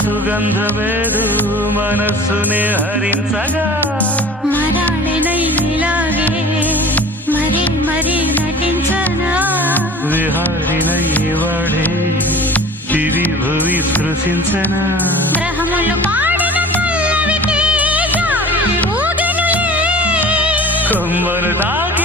సుగంధమేదు మనస్సునే హరించగా మరాళినైలాగే మరి మరి నటించనా విహారినై వాడే దివి భువి స్పృశించనా గ్రహములు పాడిన పల్లవికి జాబిలి ఊగెనులే కొమ్మలు తాకి